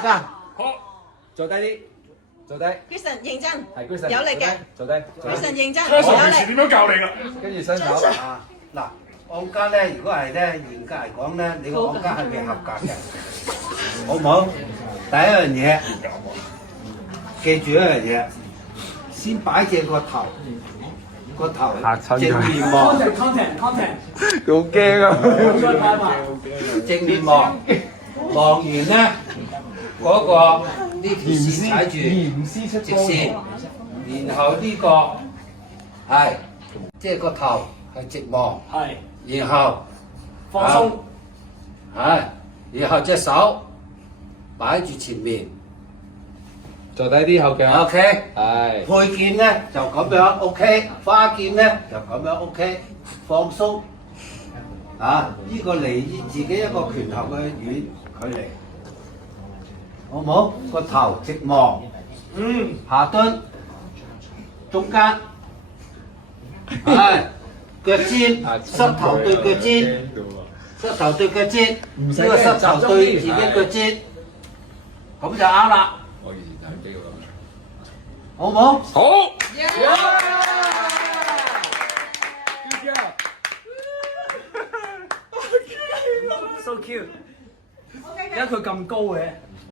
間，好，坐低啲，坐低， Kristen 認真，係 Kristen，有力嘅坐低，坐低， ，Kristen 認真，車神有力。平時點樣教你㗎？跟住伸手，啊，嗱，按家咧，如果係咧嚴格嚟講咧，你個按家係未合格嘅，好唔好？第一樣嘢，記住一樣嘢，先擺正個頭，個頭正面望， content， 佢好驚啊！正面望，望完咧嗰個呢條線踩住直線，然後呢個係即係個頭係直望，係然後放鬆，係，然後隻手擺住前面坐低啲後腳， ，OK。係配件咧就咁樣 OK，花件咧就咁樣 OK，放鬆啊！呢、個離自己一個拳頭嘅遠距離，好唔好？個頭直望，下蹲，中間，係腳尖，膝頭對腳尖，膝頭對腳尖，呢個膝頭對自己腳尖，咁就啱啦。我以前打機喎。好唔好？好。 so cute，點解佢咁高嘅？